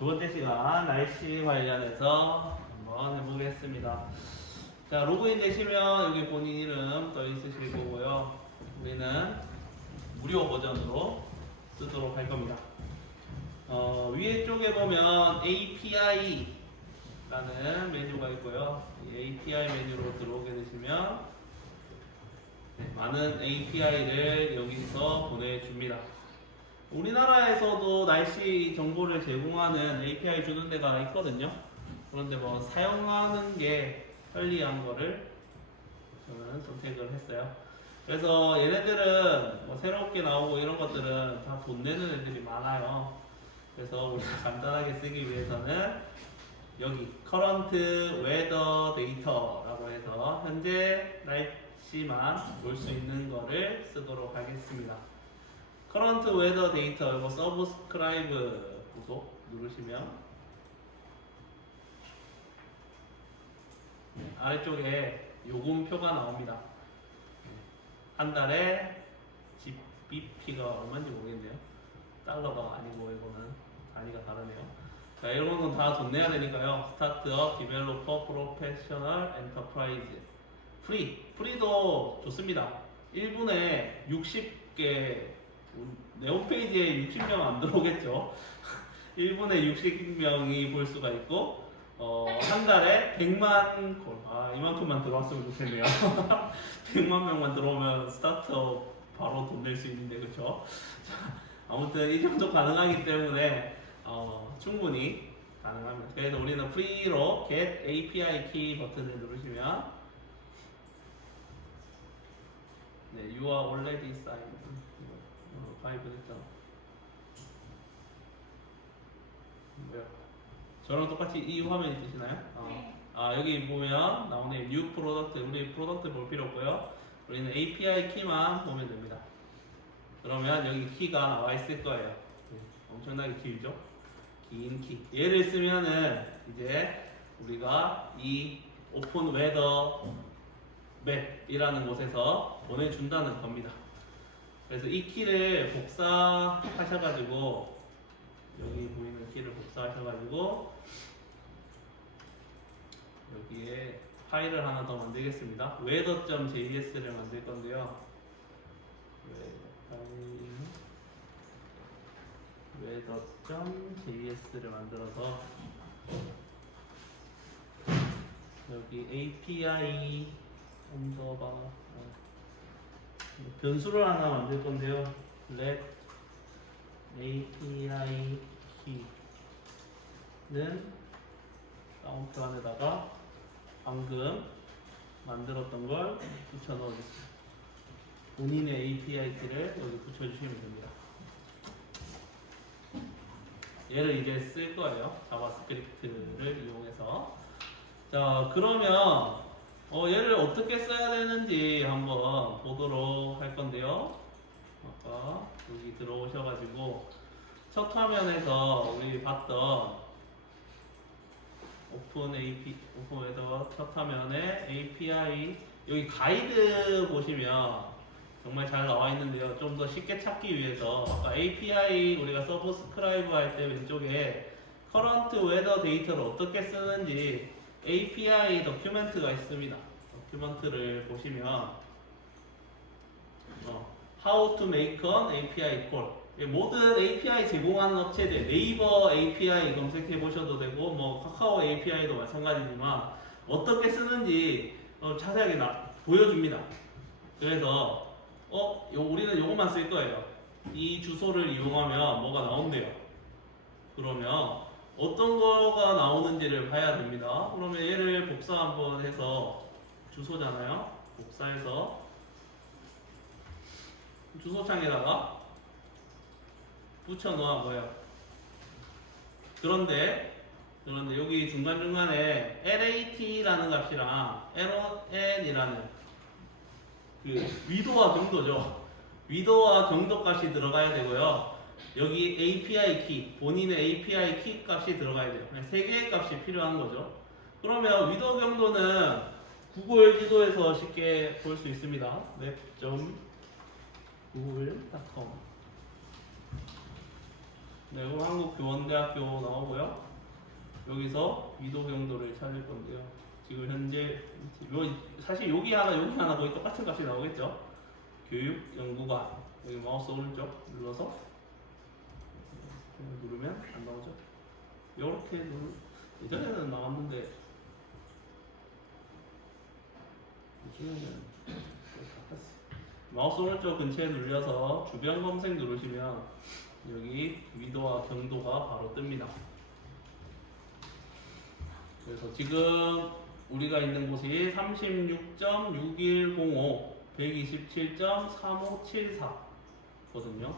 두 번째 시간 날씨 관련해서 한번 해보겠습니다. 자, 로그인 되시면 여기 본인 이름 떠 있으실 거고요. 우리는 무료 버전으로 쓰도록 할 겁니다. 위에 쪽에 보면 API 라는 메뉴가 있고요. 이 API 메뉴로 들어오게 되시면 많은 API를 여기서 보내줍니다. 우리나라에서도 날씨 정보를 제공하는 API 주는 데가 있거든요. 그런데 뭐 사용하는 게 편리한 거를 저는 선택을 했어요. 그래서 얘네들은 뭐 새롭게 나오고 이런 것들은 다 돈 내는 애들이 많아요. 그래서 우리가 간단하게 쓰기 위해서는 여기 current weather data라고 해서 현재 날씨만 볼 수 있는 거를 쓰도록 하겠습니다. current weather data 이거 subscribe 구독 누르시면 아래쪽에 요금표가 나옵니다. 한 달에 GBP가 얼마인지 모르겠네요. 달러가 아니고 이거는 단위가 다르네요. 자, 이런 건 다 돈 내야 되니까요. 스타트업, 디벨로퍼, 프로페셔널, 엔터프라이즈, 프리도 좋습니다. 1분에 60개, 내 홈페이지에 60명 안 들어오겠죠. 1분에 60명이 볼 수가 있고 한 달에 100만 콜, 이만큼만 들어왔으면 좋겠네요. 100만 명만 들어오면 스타트업 바로 돈 낼 수 있는데, 그쵸? 아무튼 이 정도 가능하기 때문에 충분히 가능합니다. 그래서 우리는 프리로 Get API Key 버튼을 누르시면 네, You are already signed. 가입을 했잖아. 뭐야? 저랑 똑같이 이 화면이 뜨시나요? 네. 여기 보면 나오네요. New Product. 우리 프로덕트 볼 필요 없고요. 우리는 API 키만 보면 됩니다. 그러면 여기 키가 나와 있을 거예요. 네, 엄청나게 길죠? 긴 키. 얘를 쓰면은 이제 우리가 이 오픈 웨더 맵이라는 곳에서 보내준다는 겁니다. 그래서 이 키를 복사하셔가지고 여기 보이는 키를 복사하셔가지고 여기에 파일을 하나 더 만들겠습니다. weather.js를 만들 건데요. weather.js를 만들어서 여기 API 언더바 변수를 하나 만들 건데요. let API key는 카운트 안에다가 방금 만들었던 걸 붙여 넣어주세요. 본인의 API 키를 여기 붙여주시면 됩니다. 얘를 이제 쓸 거예요. 자바스크립트를 이용해서. 자, 그러면 얘를 어떻게 써야 되는지 한번 보도록 할 건데요. 아까 여기 들어오셔가지고 첫 화면에서 우리 봤던 오픈 웨더 첫 화면에 API 여기 가이드 보시면 정말 잘 나와 있는데요. 좀 더 쉽게 찾기 위해서 아까 API 우리가 서브스크라이브 할 때 왼쪽에 current weather data를 어떻게 쓰는지 API 도큐멘트가 있습니다. 도큐멘트를 보시면 How to make an API call. 모든 API 제공하는 업체들 네이버 API 검색해 보셔도 되고 뭐 카카오 API도 마찬가지지만 어떻게 쓰는지 자세하게 보여줍니다. 그래서 우리는 요것만 쓸 거예요. 이 주소를 이용하면 뭐가 나온대요. 그러면 어떤 거가 나오는지를 봐야 됩니다. 그러면 얘를 복사 한번 해서 주소잖아요. 복사해서 주소창에다가 붙여 놓아 뭐예요. 그런데 여기 중간중간에 LAT라는 값이랑 LON이라는 그 위도와 경도죠. 위도와 경도 값이 들어가야 되고요. 여기 API 키, 본인의 API 키 값이 들어가야 돼요. 세 개의 값이 필요한 거죠. 그러면 위도 경도는 구글 지도에서 쉽게 볼 수 있습니다. web.google.com 네, 그럼 한국교원대학교 나오고요. 여기서 위도 경도를 찾을 건데요. 지금 현재 사실 여기 하나 거의 똑같은 값이 나오겠죠. 교육연구관 여기 마우스 오른쪽 눌러서 누르면 안 나오죠. 이렇게 예전에는 나왔는데 요즘에는 바꿨어요. 마우스 오른쪽 근처에 눌려서 주변 검색 누르시면 여기 위도와 경도가 바로 뜹니다. 그래서 지금 우리가 있는 곳이 36.6105, 127.3574거든요.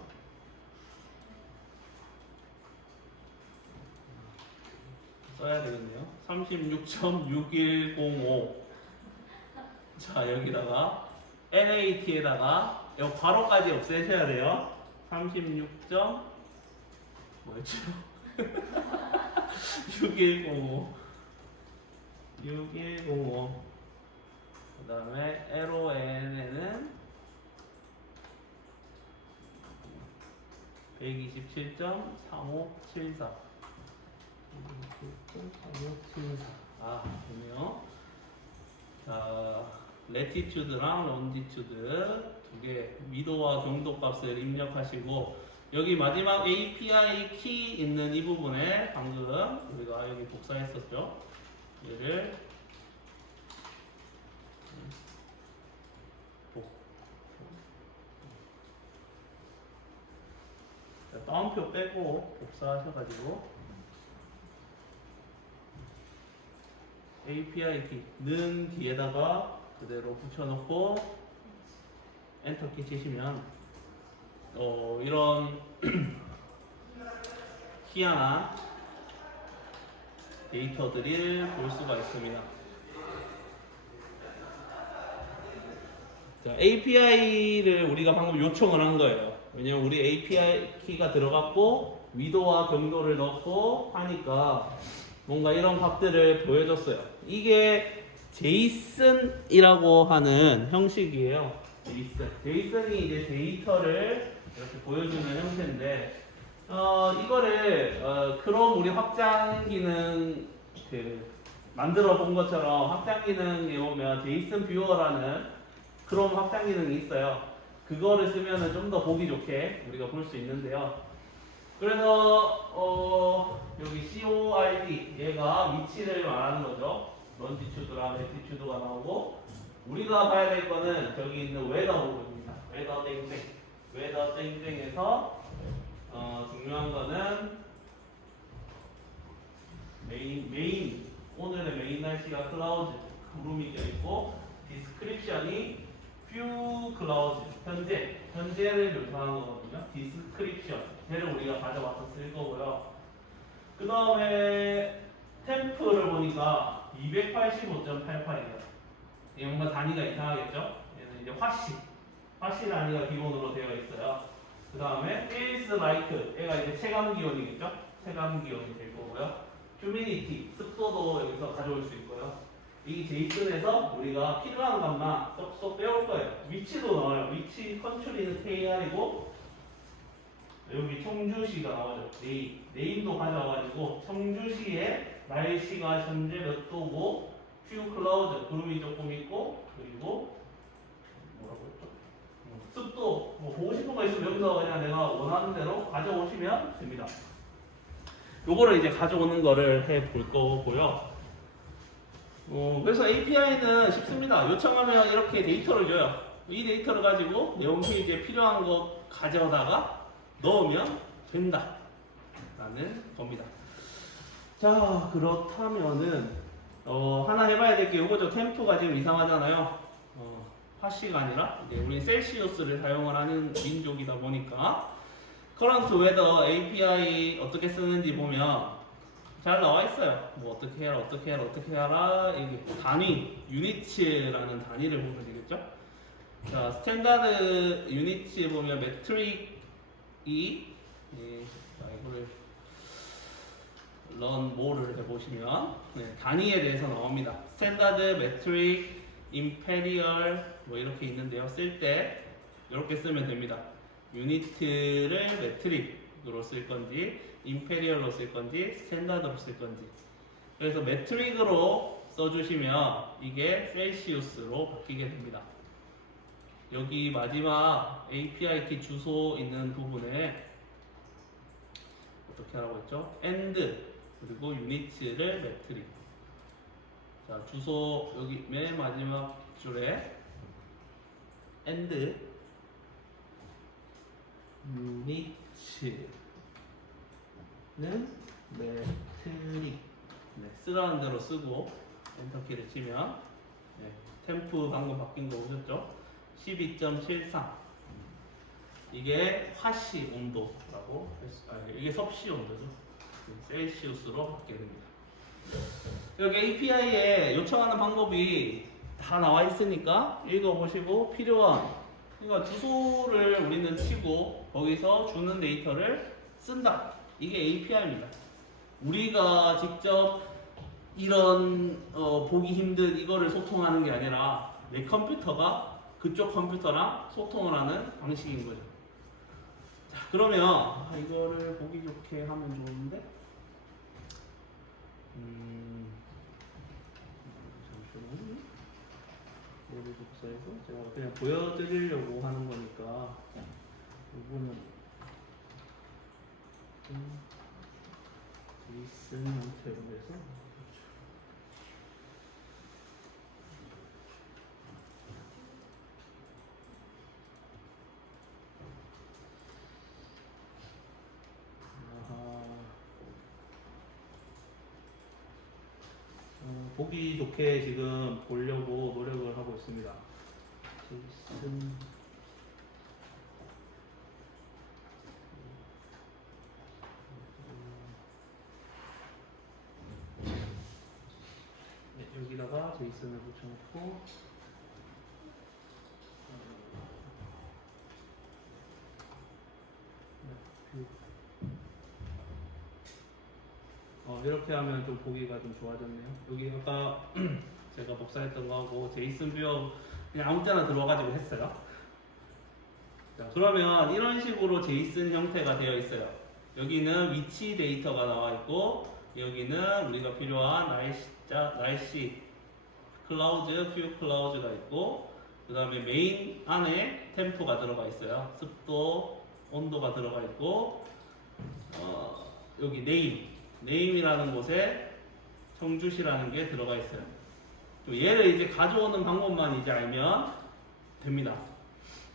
써야 되겠네요. 36.6105. 자, 여기다가 NAT에다가 이 괄호까지 없애셔야 돼요. 36. 뭐였죠? 6105. 6105. 그 다음에 LON에는 127.3574. 아, 좋네요. 자, 레티튜드랑 론디튜드 두 개, 위도와 경도 값을 입력하시고, 여기 마지막 API 키 있는 이 부분에 방금 우리가 여기 복사했었죠. 얘를 다운표 빼고 복사하셔가지고 API 키는 뒤에다가 그대로 붙여놓고 엔터키 치시면 이런 희한한 데이터들을 볼 수가 있습니다. 자, API를 우리가 방금 요청을 한 거예요. 왜냐면 우리 API 키가 들어갔고 위도와 경도를 넣고 하니까 뭔가 이런 값들을 보여줬어요. 이게 JSON이라고 하는 형식이에요. JSON이 이제 데이터를 이렇게 보여주는 형태인데, 이거를 크롬 우리 확장 기능 만들어 본 것처럼 확장 기능에 보면 JSON 뷰어라는 크롬 확장 기능이 있어요. 그거를 쓰면은 좀 더 보기 좋게 우리가 볼 수 있는데요. 그래서 여기 CORD 얘가 위치를 말하는 거죠. 런지튜드랑 레티튜드가 나오고, 우리가 봐야 될 거는 저기 있는 웨더 부분입니다. 웨더 땡땡. 웨더 땡땡에서 중요한 거는 메인 오늘의 메인 날씨가 클라우드 구름이 껴있고, 디스크립션이 뷰 클라우드 현재를 묘사하는 거거든요. 디스크립션 얘를 우리가 가져와서 쓸 거고요. 그 다음에 템프를 보니까 285.88이에요. 이게 뭔가 단위가 이상하겠죠? 얘는 이제 화씨 단위가 기본으로 되어 있어요. 그 다음에 feels like 얘가 이제 체감 기온이겠죠? 체감 기온이 될 거고요. humidity 습도도 여기서 가져올 수 있고요. 이 JSON에서 우리가 필요한 값만 쏙쏙 빼올 거예요. 위치도 나와요. 위치 컨트리는 KR이고, 여기 청주시가 나오죠. 네임도 가져와가지고 청주시의 날씨가 현재 몇 도고, 퓨 클라우드 구름이 조금 있고, 그리고 뭐라고 했죠? 습도 뭐 보고 싶은 거 있으면 여기서 그냥 내가 원하는 대로 가져오시면 됩니다. 요거를 이제 가져오는 거를 해 볼 거고요. 그래서 API는 쉽습니다. 요청하면 이렇게 데이터를 줘요. 이 데이터를 가지고 내 홈페이지에 필요한 거 가져다가 넣으면 된다 라는 겁니다. 자, 그렇다면은 하나 해봐야 될 게 이거죠. 템프가 지금 이상하잖아요. 화씨가 아니라 이제 우리 셀시우스를 사용을 하는 민족이다 보니까 current weather API 어떻게 쓰는지 보면 잘 나와 있어요. 뭐 어떻게 해라 이게 단위, 유니츠라는 단위를 보면 되겠죠. 자, 스탠다드 유니츠 보면 매트릭이 자, 이거를 run more를 해보시면 단위에 대해서 나옵니다. 스탠다드, 매트릭, 임페리얼 뭐 이렇게 있는데요. 쓸 때 이렇게 쓰면 됩니다. 유니트를 매트릭으로 쓸 건지 임페리얼로 쓸 건지 스탠다드로 쓸 건지. 그래서 메트릭으로 써주시면 이게 셀시우스로 바뀌게 됩니다. 여기 마지막 API 키 주소 있는 부분에 어떻게 하라고 했죠? and 그리고 유니츠를 메트릭. 자, 주소 여기 맨 마지막 줄에 and 유니츠는 메트릭. 네, 쓰라는 대로 쓰고 엔터키를 치면 네, 템프 방금 바뀐 거 보셨죠? 12.73. 이게 화씨 온도라고 이게 섭씨 온도죠. 셀시우스로 바뀌게 됩니다. 여기 API에 요청하는 방법이 다 나와 있으니까 읽어보시고 필요한 그러니까 주소를 우리는 치고 거기서 주는 데이터를 쓴다. 이게 API입니다. 우리가 직접 이런 보기 힘든 이거를 소통하는 게 아니라 내 컴퓨터가 그쪽 컴퓨터랑 소통을 하는 방식인 거죠. 자, 그러면 이거를 보기 좋게 하면 좋은데 잠시만요. 얘를 복사해서 제가 그냥 보여드리려고 하는 거니까 이거는 제이슨 형태로 해서 보기 좋게 지금 보려고 노력을 하고 있습니다. 제이슨 네, 여기다가 제이슨을 붙여놓고 이렇게 하면 좀 보기가 좀 좋아졌네요. 여기 아까 제가 복사했던 거하고 제이슨 뷰어 그냥 아무 때나 들어가지고 했어요. 자, 그러면 이런 식으로 제이슨 형태가 되어 있어요. 여기는 위치 데이터가 나와 있고 여기는 우리가 필요한 날씨 클라우드, 퓨 클라우드가 있고 그 다음에 메인 안에 템프가 들어가 있어요. 습도, 온도가 들어가 있고 여기 네임이라는 곳에 청주시라는 게 들어가 있어요. 얘를 이제 가져오는 방법만 이제 알면 됩니다.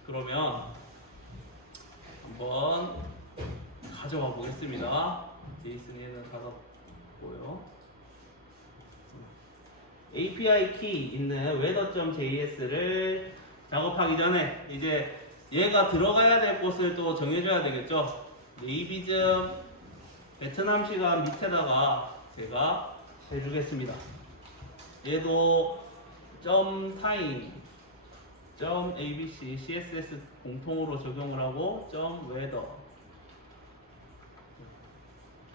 그러면 한번 가져와 보겠습니다. 제이슨 얘는 닫았고요. API 키 있는 weather.js를 작업하기 전에 이제 얘가 들어가야 될 곳을 또 정해줘야 되겠죠. 네이비즘 베트남 시간 밑에다가 제가 해주겠습니다. 얘도 .time, .abc, css 공통으로 적용을 하고 .weather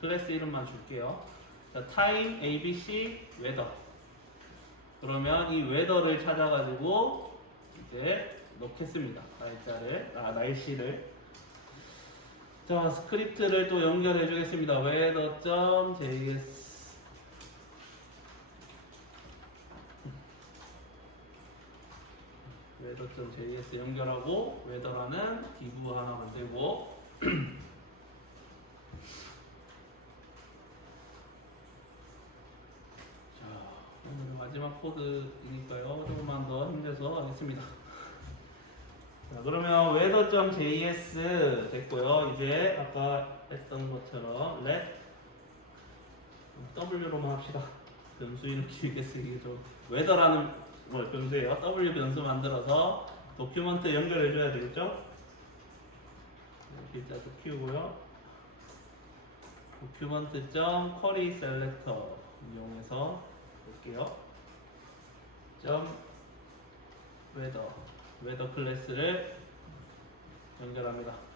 클래스 이름만 줄게요. 자, time, abc, weather. 그러면 이 weather를 찾아가지고 이제 넣겠습니다. 날씨를. 자, 스크립트를 또 연결해 주겠습니다. weather.js weather.js 연결하고 weather라는 div 하나 만들고 자, 오늘은 마지막 코드이니까요. 조금만 더 힘내서 하겠습니다. 자, 그러면 weather.js 됐고요. 이제 아까 했던 것처럼 let w로만 합시다. 변수 이름 길게 쓰기 좀 weather라는 변수예요. w 변수 만들어서 도큐먼트 연결해 줘야 되겠죠? 글자도 키우고요. document.query selector 이용해서 볼게요. weather 클래스를 연결합니다.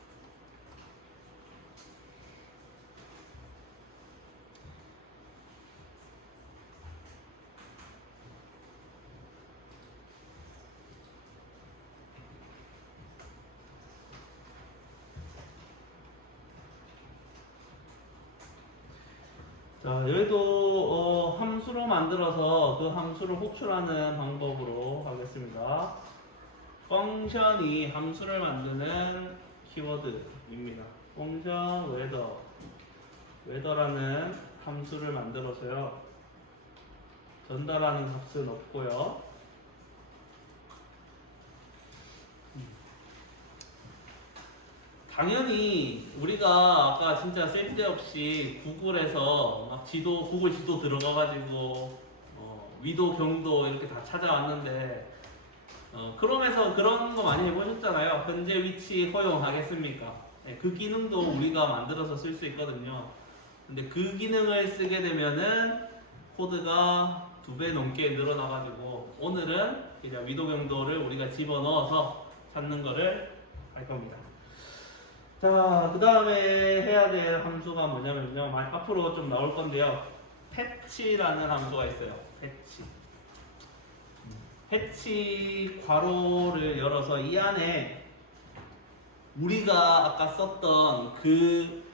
자, 여기도 함수로 만들어서 그 함수를 호출하는 방법으로 하겠습니다. 펑션이 함수를 만드는 키워드입니다. 펑션 웨더라는 함수를 만들어서요. 전달하는 값은 없고요. 당연히 우리가 아까 진짜 쓸데없이 구글에서 막 구글 지도 들어가가지고 위도 경도 이렇게 다 찾아왔는데 크롬에서 그런 거 많이 해보셨잖아요. 현재 위치 허용하겠습니까? 네, 그 기능도 우리가 만들어서 쓸 수 있거든요. 근데 그 기능을 쓰게 되면은 코드가 2배 넘게 늘어나가지고 오늘은 그냥 위도 경도를 우리가 집어넣어서 찾는 거를 할 겁니다. 자, 그 다음에 해야 될 함수가 뭐냐면요. 앞으로 좀 나올 건데요. 패치라는 함수가 있어요. 패치 괄호를 열어서 이 안에 우리가 아까 썼던 그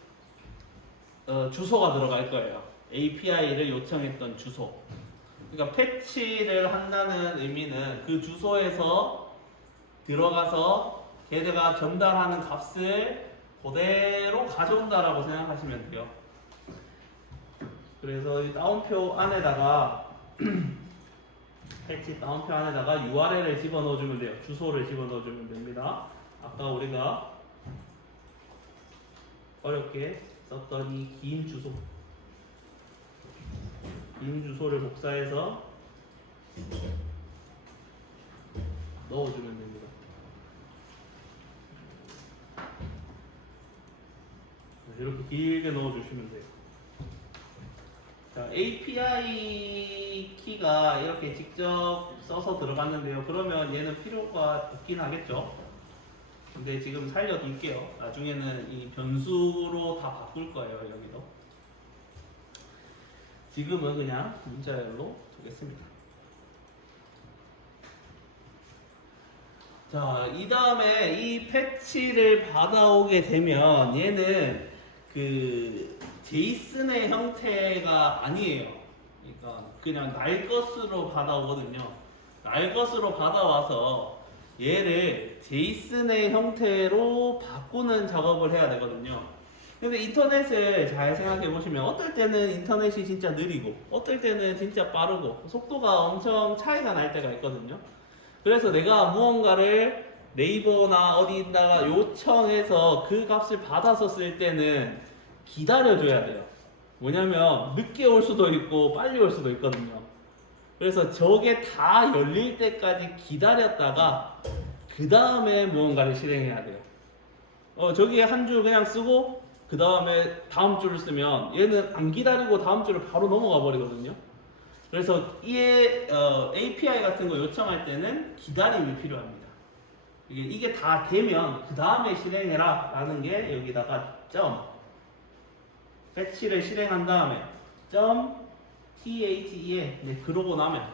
주소가 들어갈 거예요. API를 요청했던 주소. 그러니까 패치를 한다는 의미는 그 주소에서 들어가서 걔네가 전달하는 값을 그대로 가져온다라고 생각하시면 돼요. 그래서 이 다운표 안에다가 패치 다운표 안에다가 URL을 집어넣어주면 돼요. 주소를 집어넣어주면 됩니다. 아까 우리가 어렵게 썼던 이 긴 주소를 복사해서 넣어주면 됩니다. 이렇게 길게 넣어주시면 돼요. 자, API 키가 이렇게 직접 써서 들어갔는데요. 그러면 얘는 필요가 없긴 하겠죠. 근데 지금 살려둘게요. 나중에는 이 변수로 다 바꿀 거예요. 여기도. 지금은 그냥 문자열로 두겠습니다. 자, 이 다음에 이 패치를 받아오게 되면 얘는 그 제이슨의 형태가 아니에요. 그러니까 그냥 날 것으로 받아오거든요. 날 것으로 받아와서 얘를 제이슨의 형태로 바꾸는 작업을 해야 되거든요. 근데 인터넷을 잘 생각해 보시면 어떨 때는 인터넷이 진짜 느리고 어떨 때는 진짜 빠르고 속도가 엄청 차이가 날 때가 있거든요. 그래서 내가 무언가를 네이버나 어디다가 요청해서 그 값을 받아서 쓸 때는 기다려줘야 돼요. 뭐냐면 늦게 올 수도 있고 빨리 올 수도 있거든요. 그래서 저게 다 열릴 때까지 기다렸다가 그 다음에 무언가를 실행해야 돼요. 저기에 한 줄 그냥 쓰고 그 다음에 다음 줄을 쓰면 얘는 안 기다리고 다음 줄을 바로 넘어가 버리거든요. 그래서 이 API 같은 거 요청할 때는 기다림이 필요합니다. 이게 다 되면 그 다음에 실행해라 라는 게 여기다가 패치를 실행한 다음에 THE에 그러고 나면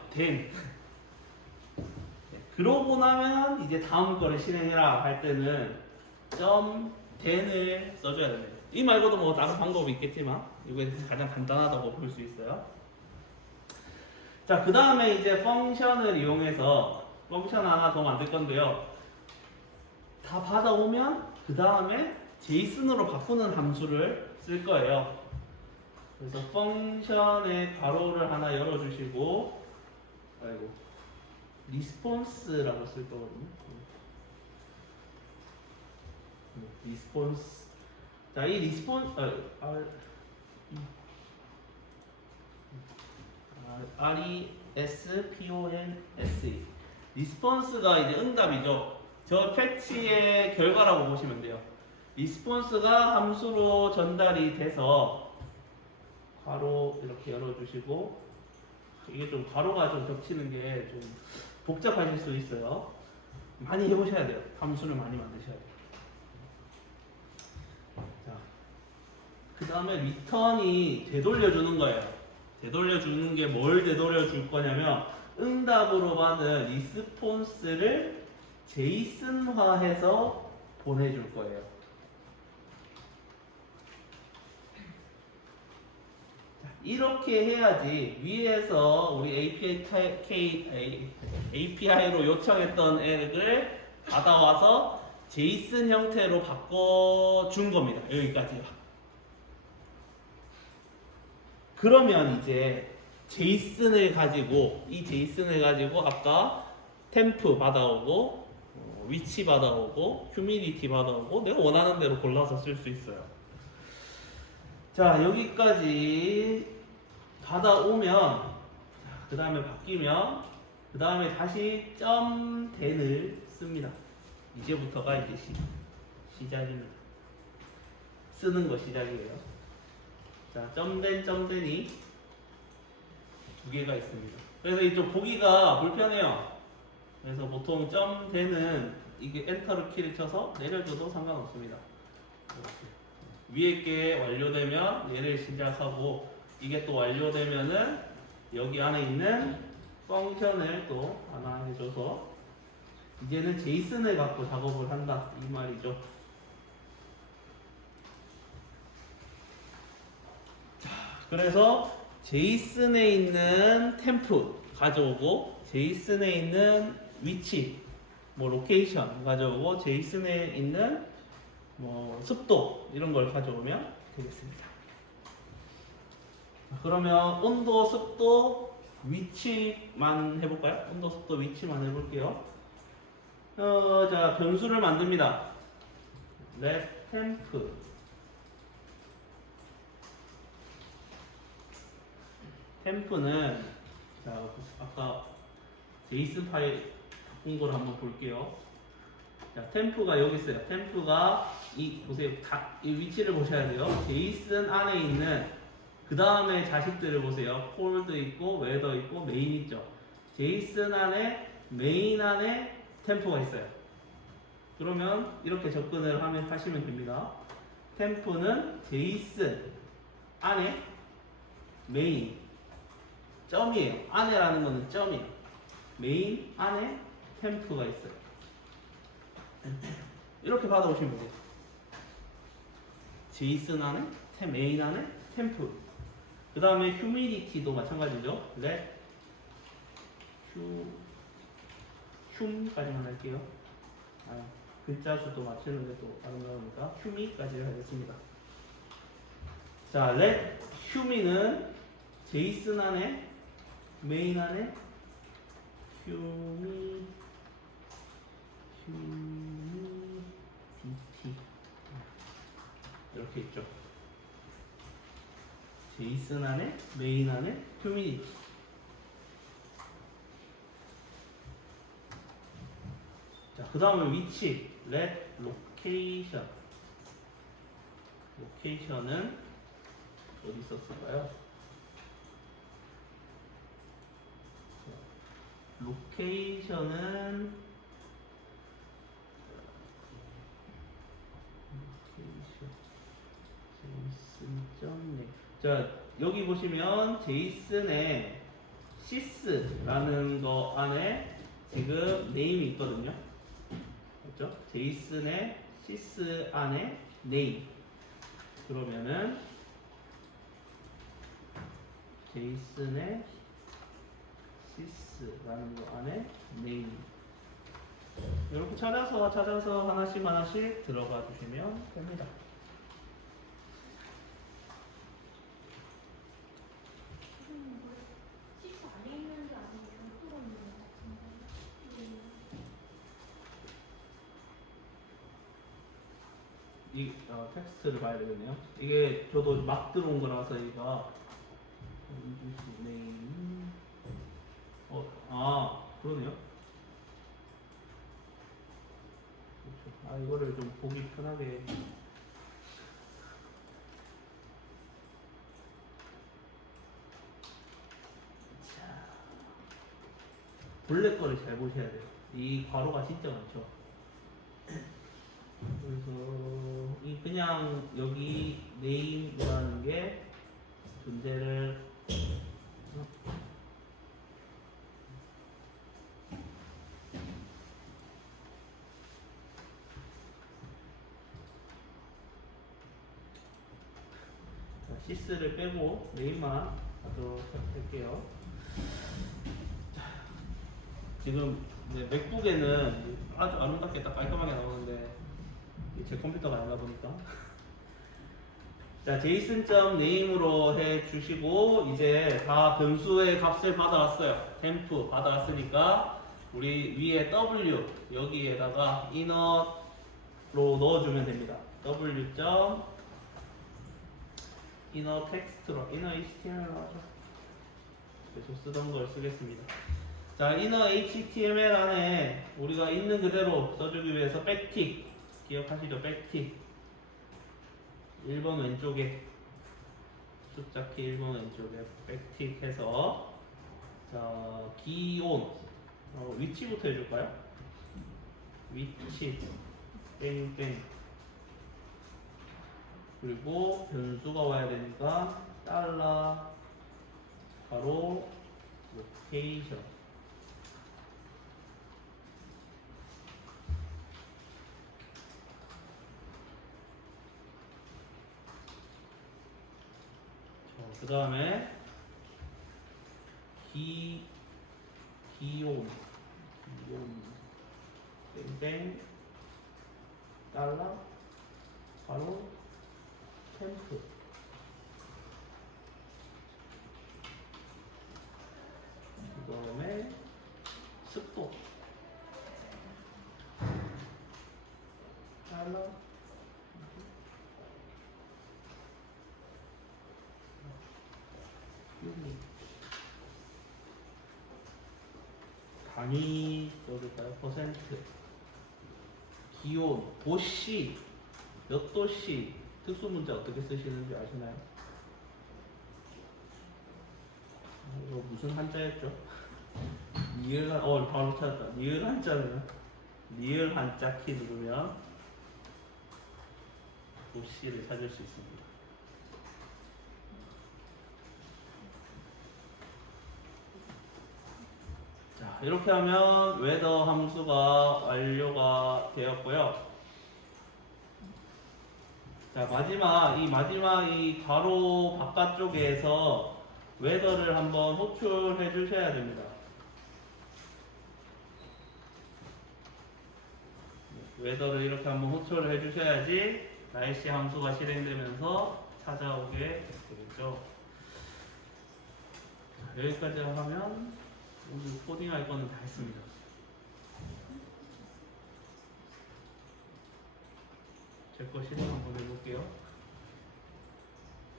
그러고 나면 이제 다음 거를 실행해라 할 때는 then을 써줘야 됩니다. 이 말고도 뭐 다른 방법이 있겠지만 이게 가장 간단하다고 볼 수 있어요. 자, 그 다음에 이제 펑션을 이용해서 펑션 하나 더 만들 건데요. 다 받아오면 그 다음에 제이슨으로 바꾸는 함수를 쓸 거예요. 그래서 펑션의 괄호를 하나 열어주시고, 리스폰스라고 쓸 거거든요. 리스폰스. 자, 이 RESPONSE. 리스폰스가 이제 응답이죠. 저 패치의 결과라고 보시면 돼요. 리스폰스가 함수로 전달이 돼서 괄호 이렇게 열어주시고, 이게 좀 괄호가 좀 겹치는 게 좀 복잡하실 수 있어요. 많이 해보셔야 돼요. 함수를 많이 만드셔야 돼요. 자, 그 다음에 리턴이 되돌려주는 거예요. 되돌려주는 게 뭘 되돌려줄 거냐면 응답으로 받은 리스폰스를 제이슨화해서 보내줄 거예요. 이렇게 해야지 위에서 우리 API로 요청했던 액을 받아와서 제이슨 형태로 바꿔준 겁니다. 여기까지요. 그러면 이제 제이슨을 가지고 아까 템프 받아오고 위치 받아오고 휴미디티 받아오고 내가 원하는 대로 골라서 쓸 수 있어요. 자, 여기까지 받아오면 그 다음에 바뀌면 그 다음에 다시 .den을 씁니다. 이제부터가 이제 시작입니다. 쓰는 거 시작이에요. 자, .den이 두 개가 있습니다. 그래서 이제 좀 보기가 불편해요. 그래서 보통 .den은 이게 엔터를 키를 쳐서 내려줘도 상관없습니다. 이렇게. 위에 게 완료되면 얘를 시작하고 이게 또 완료되면은 여기 안에 있는 펑션을 또 하나 해줘서 이제는 제이슨을 갖고 작업을 한다 이 말이죠. 자, 그래서 제이슨에 있는 템프 가져오고 제이슨에 있는 위치 뭐 로케이션 가져오고 제이슨에 있는 뭐 습도 이런 걸 가져오면 되겠습니다. 그러면 온도, 습도, 위치만 해볼까요? 온도, 습도, 위치만 해볼게요. 자, 변수를 만듭니다. let temp 템프는 자, 아까 제이슨 파일 바꾼 걸 한번 볼게요. 자, 템프가 여기 있어요. 템프가 보세요. 이 위치를 보셔야 돼요. 제이슨 안에 있는 그 다음에 자식들을 보세요. 콜드 있고 웨더 있고 메인 있죠. 제이슨 안에 메인 안에 템프가 있어요. 그러면 이렇게 접근을 하시면 됩니다. 템프는 제이슨 안에 메인 점이에요. 안에라는 거는 점이에요. 메인 안에 템프가 있어요. 이렇게 받아오시면 돼요. 제이슨 안에 메인 안에 템프. 그 다음에 휴미디티도 마찬가지죠. let 흉까지만 할게요. 글자 수도 맞추는 게 또 아름다우니까 휴미까지 하겠습니다. 자, let 휴미는 제이슨 안에 메인 안에 휴미디티 이렇게 있죠. 제이슨 안에 메인 안에 휴미디티. 자, 그 다음에 위치 let location. 로케이션은 어디 있었을까요? 로케이션은 제이슨.net. 자, 여기 보시면 제이슨의 sys라는 거 안에 지금 네임이 있거든요. 그렇죠? 제이슨의 sys 안에 네임. 그러면은 제이슨의 sys라는 거 안에 네임. 이렇게 찾아서 하나씩 들어가 주시면 됩니다. 이 텍스트를 봐야 되겠네요. 이게 저도 막 들어온 거라서 이거 네임. 그러네요. 그렇죠. 이거를 좀 보기 편하게. 자, 본래 거를 잘 보셔야 돼요. 이 괄호가 진짜 많죠. 그래서 이 그냥 여기 네임이라는 게 존재를 시스를 빼고 네임만 하도록 할게요. 지금 맥북에는 아주 아름답게 딱 깔끔하게 나오는데 제 컴퓨터가 아니다 보니까 자 제이슨.name으로 해주시고 이제 다 변수의 값을 받아왔어요. 템프 받아왔으니까 우리 위에 w 여기에다가 inner로 넣어주면 됩니다. w. inner 텍스트로 inner html로 하죠. 계속 쓰던 걸 쓰겠습니다. 자, inner html 안에 우리가 있는 그대로 써주기 위해서 백틱 기억하시죠? 백틱 1번 왼쪽에 숫자키 1번 왼쪽에 백틱 해서 자 기온 위치부터 해줄까요? 위치 뺑뺑 그리고 변수가 와야 되니까 달러 바로 로케이션 그 다음에 기온 땡땡 달러 바로 템프 그 다음에 습도 달러 단위 써줄까요? 퍼센트 기온 도시 몇 도시 특수문자 어떻게 쓰시는지 아시나요? 이거 무슨 한자였죠? 니을 바로 찾았다. 니을 한자는 니을 한자 키 누르면 도시를 찾을 수 있습니다. 자, 이렇게 하면 웨더 함수가 완료가 되었고요. 자, 마지막 이 괄호 바깥쪽에서 웨더를 한번 호출해 주셔야 됩니다. 웨더를 이렇게 한번 호출을 해 주셔야지 날씨 함수가 실행되면서 찾아오게 되겠죠. 자, 여기까지 하면 오늘 코딩할 거는 다 했습니다. 제 거 실행 한번 해볼게요.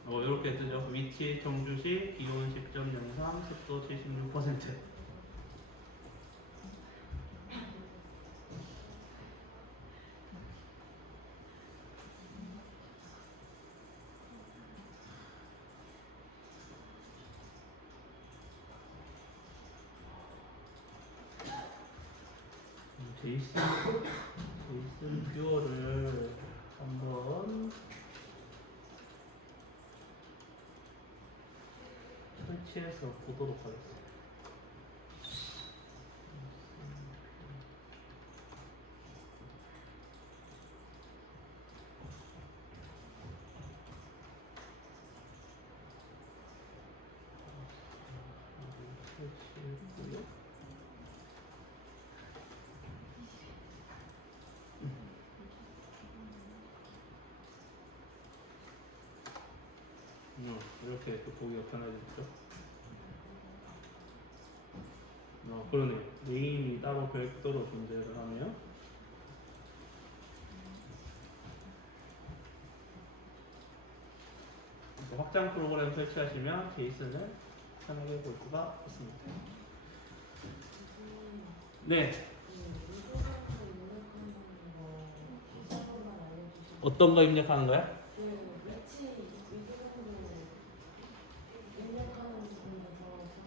이렇게 뜨죠. 위치 청주시 기온 10.03 습도 76%. 제이슨 뷰어를 한번 설치해서 보도록 하겠습니다. 설치했고요. 이렇게 또 보기가 편해졌죠. 그러네요. 네임이 따로 별도로 존재를 하네요. 확장 프로그램 설치하시면 제이슨을 편하게 볼 수가 있습니다. 네. 어떤 거 입력하는 거야?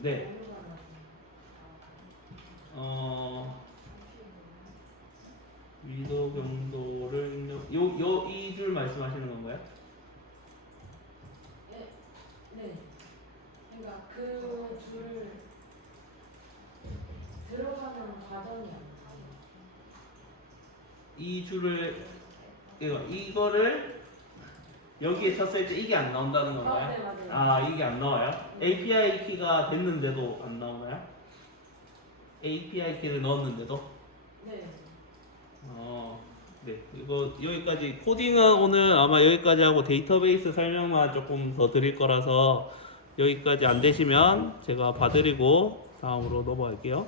네. 위도 경도를 입력. 이 줄 말씀하시는 건가요? 네. 그러니까 그 줄 들어가는 과정이 이 줄을 이거를 여기에 쳤을 때 이게 안 나온다는 건가요? 네, 맞아요. 아, 이게 안 나와요? API 키가 됐는데도 안 나오나요? API 키를 넣었는데도? 네. 네. 이거 여기까지 코딩은 오늘 아마 여기까지 하고 데이터베이스 설명만 조금 더 드릴 거라서 여기까지 안 되시면 제가 봐드리고 다음으로 넘어갈게요.